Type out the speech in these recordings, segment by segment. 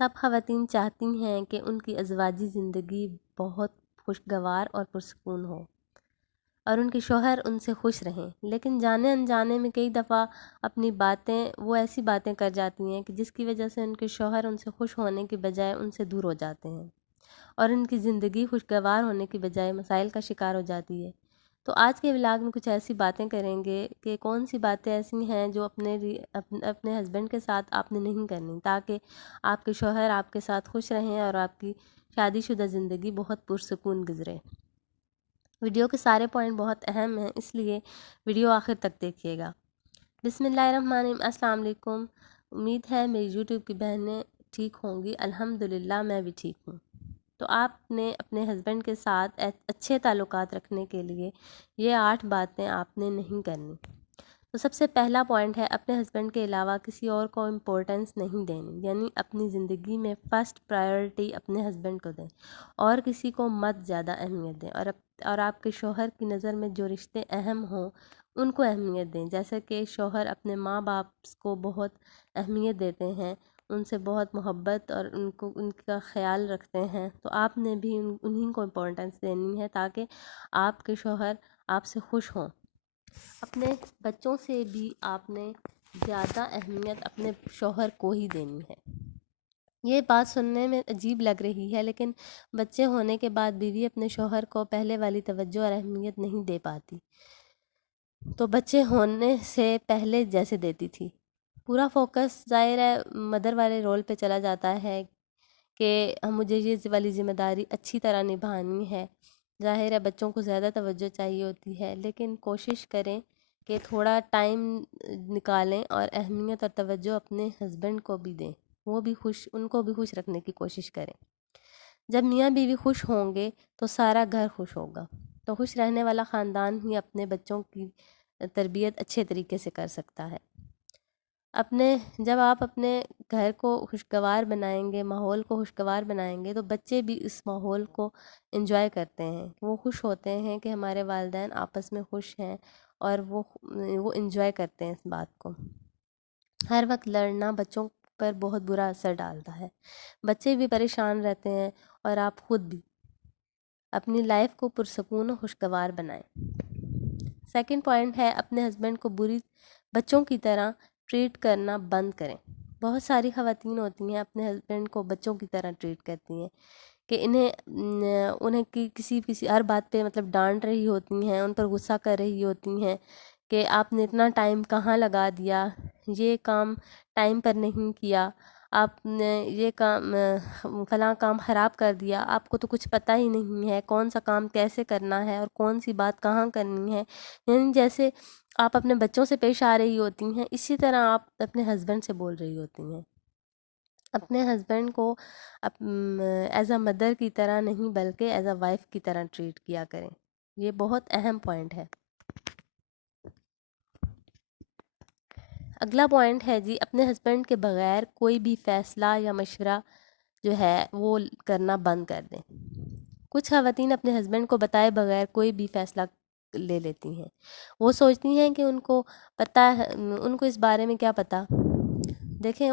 سب خواتین چاہتی ہیں کہ ان کی ازواجی زندگی بہت خوشگوار اور پرسکون ہو اور ان کے شوہر ان سے خوش رہیں، لیکن جانے انجانے میں کئی دفعہ اپنی وہ ایسی باتیں کر جاتی ہیں کہ جس کی وجہ سے ان کے شوہر ان سے خوش ہونے کی بجائے ان سے دور ہو جاتے ہیں اور ان کی زندگی خوشگوار ہونے کی بجائے مسائل کا شکار ہو جاتی ہے۔ تو آج کے ولاگ میں کچھ ایسی باتیں کریں گے کہ کون سی باتیں ایسی ہیں جو اپنے ہسبینڈ کے ساتھ آپ نے نہیں کرنی، تاکہ آپ کے شوہر آپ کے ساتھ خوش رہیں اور آپ کی شادی شدہ زندگی بہت پرسکون گزرے۔ ویڈیو کے سارے پوائنٹ بہت اہم ہیں، اس لیے ویڈیو آخر تک دیکھیے گا۔ بسم اللہ الرحمن الرحیم۔ السلام علیکم، امید ہے میری یوٹیوب کی بہنیں ٹھیک ہوں گی۔ الحمدللہ میں بھی ٹھیک ہوں۔ تو آپ نے اپنے ہسبینڈ کے ساتھ اچھے تعلقات رکھنے کے لیے یہ 8 باتیں آپ نے نہیں کرنی۔ تو سب سے پہلا پوائنٹ ہے اپنے ہسبینڈ کے علاوہ کسی اور کو امپورٹنس نہیں دینی، یعنی اپنی زندگی میں فرسٹ پرائیورٹی اپنے ہسبینڈ کو دیں اور کسی کو مت زیادہ اہمیت دیں، اور آپ کے شوہر کی نظر میں جو رشتے اہم ہوں ان کو اہمیت دیں، جیسے کہ شوہر اپنے ماں باپ کو بہت اہمیت دیتے ہیں، ان سے بہت محبت اور ان کا خیال رکھتے ہیں، تو آپ نے بھی انہیں کو امپورٹنس دینی ہے تاکہ آپ کے شوہر آپ سے خوش ہوں۔ اپنے بچوں سے بھی آپ نے زیادہ اہمیت اپنے شوہر کو ہی دینی ہے۔ یہ بات سننے میں عجیب لگ رہی ہے، لیکن بچے ہونے کے بعد بیوی اپنے شوہر کو پہلے والی توجہ اور اہمیت نہیں دے پاتی تو بچے ہونے سے پہلے جیسے دیتی تھی۔ پورا فوکس ظاہر ہے مدر والے رول پہ چلا جاتا ہے کہ مجھے یہ والی ذمہ داری اچھی طرح نبھانی ہے۔ ظاہر ہے بچوں کو زیادہ توجہ چاہیے ہوتی ہے، لیکن کوشش کریں کہ تھوڑا ٹائم نکالیں اور اہمیت اور توجہ اپنے ہسبینڈ کو بھی دیں، ان کو بھی خوش رکھنے کی کوشش کریں۔ جب میاں بیوی خوش ہوں گے تو سارا گھر خوش ہوگا، تو خوش رہنے والا خاندان ہی اپنے بچوں کی تربیت اچھے طریقے سے کر سکتا ہے۔ جب آپ اپنے گھر کو خوشگوار بنائیں گے، ماحول کو خوشگوار بنائیں گے، تو بچے بھی اس ماحول کو انجوائے کرتے ہیں، وہ خوش ہوتے ہیں کہ ہمارے والدین آپس میں خوش ہیں، اور وہ انجوائے کرتے ہیں اس بات کو۔ ہر وقت لڑنا بچوں پر بہت برا اثر ڈالتا ہے، بچے بھی پریشان رہتے ہیں اور آپ خود بھی۔ اپنی لائف کو پرسکون و خوشگوار بنائیں۔ سیکنڈ پوائنٹ ہے اپنے ہسبینڈ کو بچوں کی طرح ٹریٹ کرنا بند کریں۔ بہت ساری خواتین ہوتی ہیں اپنے ہسبینڈ کو بچوں کی طرح ٹریٹ کرتی ہیں کہ انہیں کسی ہر بات پہ ڈانٹ رہی ہوتی ہیں، ان پر غصہ کر رہی ہوتی ہیں کہ آپ نے اتنا ٹائم کہاں لگا دیا، یہ کام ٹائم پر نہیں کیا، آپ نے یہ کام فلاں کام خراب کر دیا، آپ کو تو کچھ پتہ ہی نہیں ہے کون سا کام کیسے کرنا ہے اور کون سی بات کہاں کرنی ہے۔ یعنی جیسے آپ اپنے بچوں سے پیش آ رہی ہوتی ہیں، اسی طرح آپ اپنے ہسبینڈ سے بول رہی ہوتی ہیں۔ اپنے ہسبینڈ کو ایز اے مدر کی طرح نہیں بلکہ ایز اے وائف کی طرح ٹریٹ کیا کریں، یہ بہت اہم پوائنٹ ہے۔ اگلا پوائنٹ ہے جی اپنے ہسبینڈ کے بغیر کوئی بھی فیصلہ یا مشورہ جو ہے وہ کرنا بند کر دیں۔ کچھ خواتین اپنے ہسبینڈ کو بتائے بغیر کوئی بھی فیصلہ لے لیتی ہیں، وہ سوچتی ہیں کہ ان کو پتہ ہے، ان کو اس بارے میں کیا پتہ۔ دیکھیں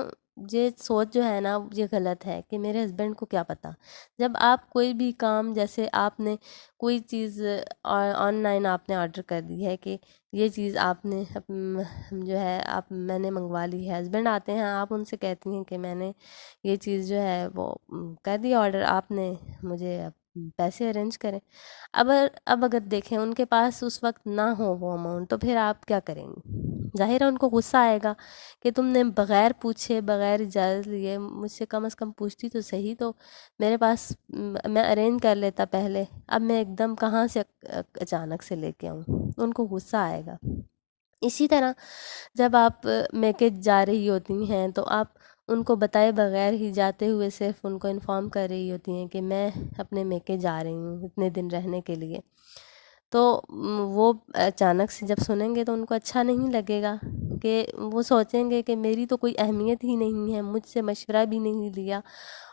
یہ سوچ جو ہے نا یہ غلط ہے کہ میرے ہسبینڈ کو کیا پتہ۔ جب آپ کوئی بھی کام، جیسے آپ نے کوئی چیز آن لائن آپ نے آرڈر کر دی ہے کہ یہ چیز آپ نے جو ہے میں نے منگوا لی ہے، ہسبینڈ آتے ہیں، آپ ان سے کہتی ہیں کہ میں نے یہ چیز جو ہے وہ کر دی آرڈر، آپ نے مجھے پیسے ارینج کریں۔ اب اگر دیکھیں ان کے پاس اس وقت نہ ہو وہ اماؤنٹ، تو پھر آپ کیا کریں گے؟ ظاہر ہے ان کو غصہ آئے گا کہ تم نے بغیر پوچھے بغیر اجازت لیے مجھ سے کم از کم پوچھتی تو صحیح، تو میرے پاس میں ارینج کر لیتا پہلے، اب میں ایک دم کہاں سے اچانک سے لے کے آؤں، ان کو غصہ آئے گا۔ اسی طرح جب آپ میکے جا رہی ہوتی ہیں تو آپ ان کو بتائے بغیر ہی جاتے ہوئے صرف ان کو انفارم کر رہی ہوتی ہیں کہ میں اپنے میکے جا رہی ہوں اتنے دن رہنے کے لیے، تو وہ اچانک سے جب سنیں گے تو ان کو اچھا نہیں لگے گا، کہ وہ سوچیں گے کہ میری تو کوئی اہمیت ہی نہیں ہے، مجھ سے مشورہ بھی نہیں لیا،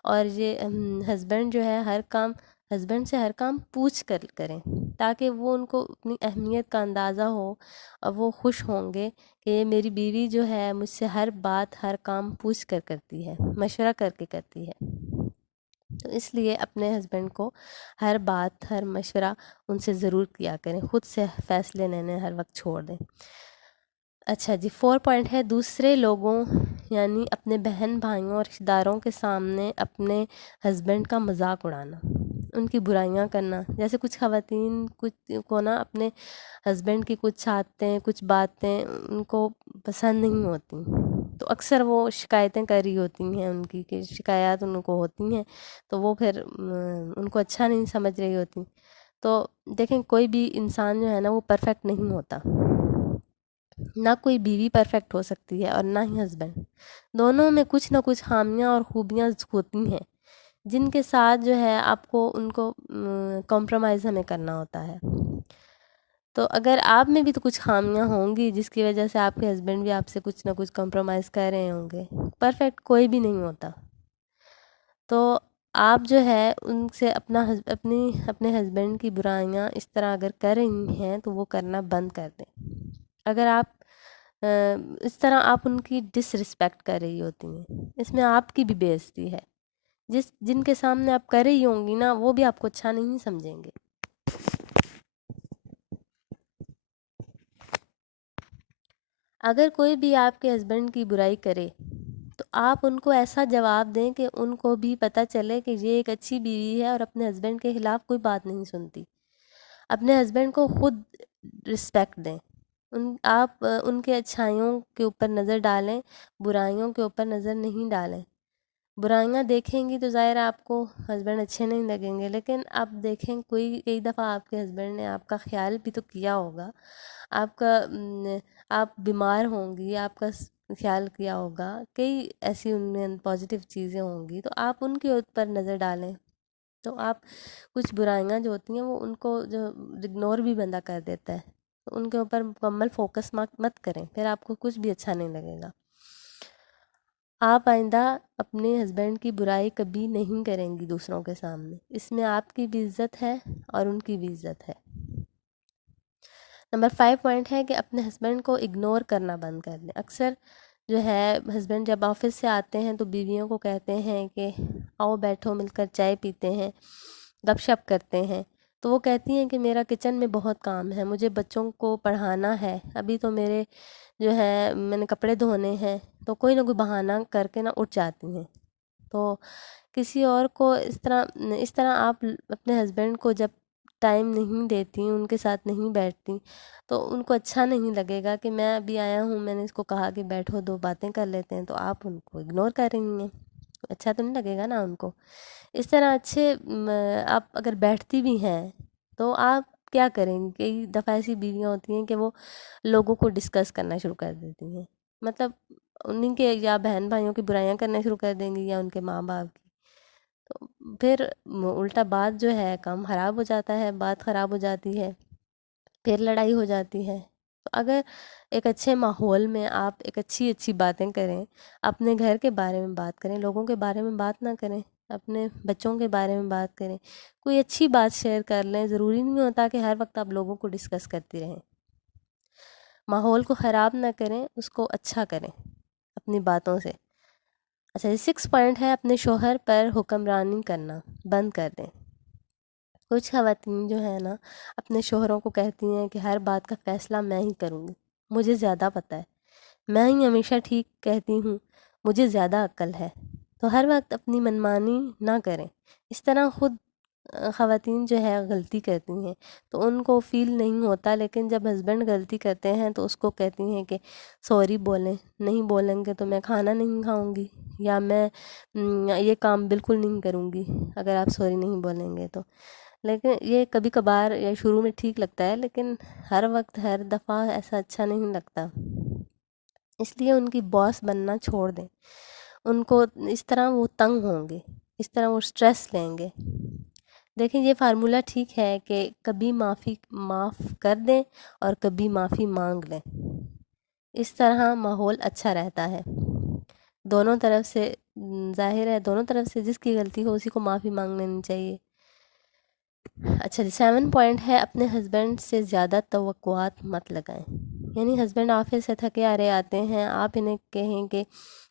اور یہ ہسبینڈ جو ہے ہر کام ہسبینڈ سے ہر کام پوچھ کر کریں، تاکہ وہ ان کو اپنی اہمیت کا اندازہ ہو اور وہ خوش ہوں گے کہ یہ میری بیوی جو ہے مجھ سے ہر بات ہر کام پوچھ کر کرتی ہے، مشورہ کر کے کرتی ہے۔ تو اس لیے اپنے ہسبینڈ کو ہر بات ہر مشورہ ان سے ضرور کیا کریں، خود سے فیصلے لینے ہر وقت چھوڑ دیں۔ اچھا جی، 4 پوائنٹ ہے دوسرے لوگوں یعنی اپنے بہن بھائیوں اور رشتہ داروں کے سامنے اپنے ہسبینڈ کا مذاق اڑانا، ان کی برائیاں کرنا۔ جیسے کچھ خواتین کو نا اپنے ہسبینڈ کی کچھ عادتیں کچھ باتیں ان کو پسند نہیں ہوتی، تو اکثر وہ شکایتیں کر رہی ہوتی ہیں ان کی، کہ شکایات ان کو ہوتی ہیں تو وہ پھر ان کو اچھا نہیں سمجھ رہی ہوتی۔ تو دیکھیں کوئی بھی انسان جو ہے نا وہ پرفیکٹ نہیں ہوتا، نہ کوئی بیوی پرفیکٹ ہو سکتی ہے اور نہ ہی ہسبینڈ، دونوں میں کچھ نہ کچھ خامیاں اور خوبیاں ہوتی ہیں جن کے ساتھ جو ہے آپ کو ان کو کمپرومائز ہمیں کرنا ہوتا ہے۔ تو اگر آپ میں بھی تو کچھ خامیاں ہوں گی جس کی وجہ سے آپ کے ہسبینڈ بھی آپ سے کچھ نہ کچھ کمپرومائز کر رہے ہوں گے، پرفیکٹ کوئی بھی نہیں ہوتا۔ تو آپ جو ہے ان سے اپنے ہسبینڈ کی برائیاں اس طرح اگر کر رہی ہیں تو وہ کرنا بند کر دیں۔ اگر آپ اس طرح آپ ان کی ڈس رسپیکٹ کر رہی ہوتی ہیں، اس میں آپ کی بھی بے عزتی ہے، جن کے سامنے آپ کر رہی ہوں گی نا وہ بھی آپ کو اچھا نہیں سمجھیں گے۔ اگر کوئی بھی آپ کے ہسبینڈ کی برائی کرے تو آپ ان کو ایسا جواب دیں کہ ان کو بھی پتہ چلے کہ یہ ایک اچھی بیوی ہے اور اپنے ہسبینڈ کے خلاف کوئی بات نہیں سنتی۔ اپنے ہسبینڈ کو خود رسپیکٹ دیں، آپ ان کے اچھائیوں کے اوپر نظر ڈالیں، برائیوں کے اوپر نظر نہیں ڈالیں۔ برائیاں دیکھیں گی تو ظاہر آپ کو ہسبینڈ اچھے نہیں لگیں گے، لیکن آپ دیکھیں کئی دفعہ آپ کے ہسبینڈ نے آپ کا خیال بھی تو کیا ہوگا، آپ بیمار ہوں گی، آپ کا خیال کیا ہوگا، کئی ایسی ان میں پازیٹیو چیزیں ہوں گی، تو آپ ان کے اوپر نظر ڈالیں۔ تو آپ کچھ برائیاں جو ہوتی ہیں وہ ان کو جو اگنور بھی بندہ کر دیتا ہے، تو ان کے اوپر مکمل فوکس مت کریں، پھر آپ کو کچھ بھی اچھا نہیں لگے گا۔ آپ آئندہ اپنے ہسبینڈ کی برائی کبھی نہیں کریں گی دوسروں کے سامنے، اس میں آپ کی بھی عزت ہے اور ان کی بھی عزت ہے۔ نمبر 5 پوائنٹ ہے کہ اپنے ہسبینڈ کو اگنور کرنا بند کر دیں۔ اکثر جو ہے ہسبینڈ جب آفس سے آتے ہیں تو بیویوں کو کہتے ہیں کہ آؤ بیٹھو مل کر چائے پیتے ہیں، گپ شپ کرتے ہیں، تو وہ کہتی ہیں کہ میرا کچن میں بہت کام ہے، مجھے بچوں کو پڑھانا ہے، ابھی تو میرے جو ہے میں نے کپڑے دھونے ہیں، تو کوئی نہ کوئی بہانہ کر کے نہ اٹھ جاتی ہیں۔ تو کسی اور کو اس طرح آپ اپنے ہسبینڈ کو جب ٹائم نہیں دیتی، ان کے ساتھ نہیں بیٹھتی، تو ان کو اچھا نہیں لگے گا کہ میں ابھی آیا ہوں، میں نے اس کو کہا کہ بیٹھو 2 باتیں کر لیتے ہیں، تو آپ ان کو اگنور کر رہی ہیں، اچھا تو نہیں لگے گا نا ان کو۔ اس طرح آپ اگر بیٹھتی بھی ہیں تو آپ کیا کریں گی؟ کئی دفعہ ایسی بیویاں ہوتی ہیں کہ وہ لوگوں کو ڈسکس کرنا شروع کر دیتی ہیں، مطلب انہیں کے یا بہن بھائیوں کی برائیاں کرنا شروع کر دیں گی یا ان کے ماں باپ کی، تو پھر الٹا بات جو ہے کام خراب ہو جاتا ہے، بات خراب ہو جاتی ہے، پھر لڑائی ہو جاتی ہے۔ تو اگر ایک اچھے ماحول میں آپ ایک اچھی باتیں کریں، اپنے گھر کے بارے میں بات کریں، لوگوں کے بارے میں بات نہ کریں، اپنے بچوں کے بارے میں بات کریں، کوئی اچھی بات شیئر کر لیں، ضروری نہیں ہوتا کہ ہر وقت آپ لوگوں کو ڈسکس کرتی رہیں۔ ماحول کو خراب نہ کریں، اس کو اچھا کریں اپنی باتوں سے۔ اچھا یہ 6 پوائنٹ ہے اپنے شوہر پر حکمرانی کرنا بند کر دیں۔ کچھ خواتین جو ہے نا اپنے شوہروں کو کہتی ہیں کہ ہر بات کا فیصلہ میں ہی کروں گی، مجھے زیادہ پتہ ہے، میں ہی ہمیشہ ٹھیک کہتی ہوں، مجھے زیادہ عقل ہے۔ تو ہر وقت اپنی منمانی نہ کریں، اس طرح خود خواتین جو ہے غلطی کرتی ہیں تو ان کو فیل نہیں ہوتا، لیکن جب ہسبینڈ غلطی کرتے ہیں تو اس کو کہتی ہیں کہ سوری بولیں، نہیں بولیں گے تو میں کھانا نہیں کھاؤں گی، یا میں یہ کام بالکل نہیں کروں گی اگر آپ سوری نہیں بولیں گے تو۔ لیکن یہ کبھی کبھار یا شروع میں ٹھیک لگتا ہے، لیکن ہر وقت ہر دفعہ ایسا اچھا نہیں لگتا، اس لیے ان کی باس بننا چھوڑ دیں۔ ان کو اس طرح وہ تنگ ہوں گے، اس طرح وہ سٹریس لیں گے۔ دیکھیں یہ فارمولہ ٹھیک ہے کہ کبھی معاف کر دیں اور کبھی معافی مانگ لیں، اس طرح ماحول اچھا رہتا ہے، دونوں طرف سے ظاہر ہے، دونوں طرف سے جس کی غلطی ہو اسی کو معافی مانگ لینی چاہیے۔ اچھا جی، 7 پوائنٹ ہے اپنے ہسبینڈ سے زیادہ توقعات مت لگائیں. یعنی ہسبینڈ آفس سے تھکے آ رہے آتے ہیں، آپ انہیں کہیں کہ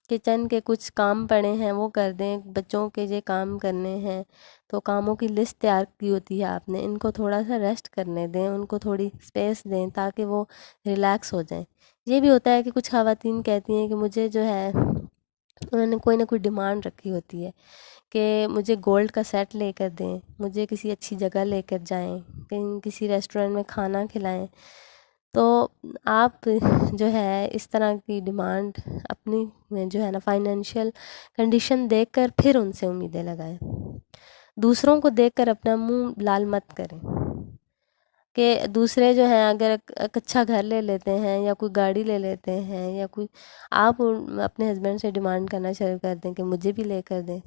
کچن کے کچھ کام پڑے ہیں وہ کر دیں، بچوں کے یہ کام کرنے ہیں، تو کاموں کی لسٹ تیار کی ہوتی ہے آپ نے، ان کو تھوڑا سا ریسٹ کرنے دیں، ان کو تھوڑی اسپیس دیں تاکہ وہ ریلیکس ہو جائیں. یہ بھی ہوتا ہے کہ کچھ خواتین کہتی ہیں کہ مجھے جو ہے، انہوں نے کوئی نہ کوئی ڈیمانڈ رکھی ہوتی ہے کہ مجھے گولڈ کا سیٹ لے کر دیں، مجھے کسی اچھی جگہ لے کر جائیں، کہیں کسی ریسٹورینٹ میں کھانا کھلائیں. تو آپ جو ہے اس طرح کی ڈیمانڈ اپنی جو ہے نا فائنینشیل کنڈیشن دیکھ کر پھر ان سے امیدیں لگائیں. دوسروں کو دیکھ کر اپنا منہ لال مت کریں کہ دوسرے جو ہیں اگر ایک اچھا گھر لے لیتے ہیں یا کوئی گاڑی لے لیتے ہیں یا کوئی، آپ اپنے ہسبینڈ سے ڈیمانڈ کرنا شروع کر دیں کہ مجھے بھی لے کر دیں.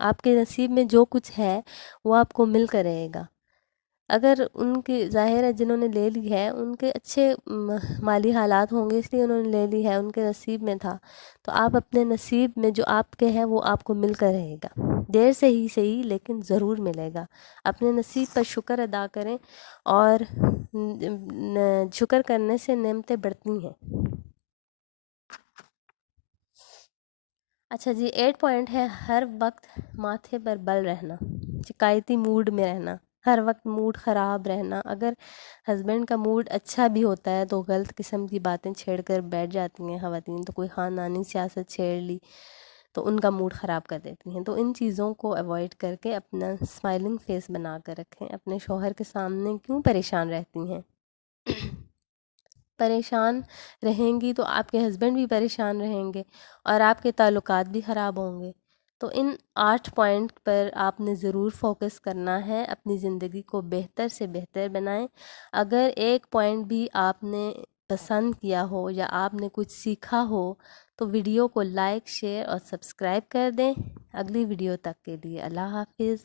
آپ کے نصیب میں جو کچھ ہے وہ آپ کو مل کر رہے گا. اگر ان کی ظاہر ہے جنہوں نے لے لی ہے ان کے اچھے مالی حالات ہوں گے، اس لیے انہوں نے لے لی ہے، ان کے نصیب میں تھا، تو آپ اپنے نصیب میں جو آپ کے ہے وہ آپ کو مل کر رہے گا. دیر سے ہی صحیح لیکن ضرور ملے گا. اپنے نصیب پر شکر ادا کریں، اور شکر کرنے سے نعمتیں بڑھتی ہیں. اچھا جی، 8 پوائنٹ ہے ہر وقت ماتھے پر بل رہنا، شکایتی موڈ میں رہنا، ہر وقت موڈ خراب رہنا. اگر ہسبینڈ کا موڈ اچھا بھی ہوتا ہے تو غلط قسم کی باتیں چھیڑ کر بیٹھ جاتی ہیں خواتین، تو کوئی خاندانی سیاست چھیڑ لی تو ان کا موڈ خراب کر دیتی ہیں. تو ان چیزوں کو اوائڈ کر کے اپنا اسمائلنگ فیس بنا کر رکھیں. اپنے شوہر کے سامنے کیوں پریشان رہتی ہیں؟ پریشان رہیں گی تو آپ کے ہسبینڈ بھی پریشان رہیں گے اور آپ کے تعلقات بھی خراب ہوں گے. تو ان 8 پوائنٹ پر آپ نے ضرور فوکس کرنا ہے، اپنی زندگی کو بہتر سے بہتر بنائیں. اگر ایک پوائنٹ بھی آپ نے پسند کیا ہو یا آپ نے کچھ سیکھا ہو تو ویڈیو کو لائک، شیئر اور سبسکرائب کر دیں. اگلی ویڈیو تک کے لیے اللہ حافظ.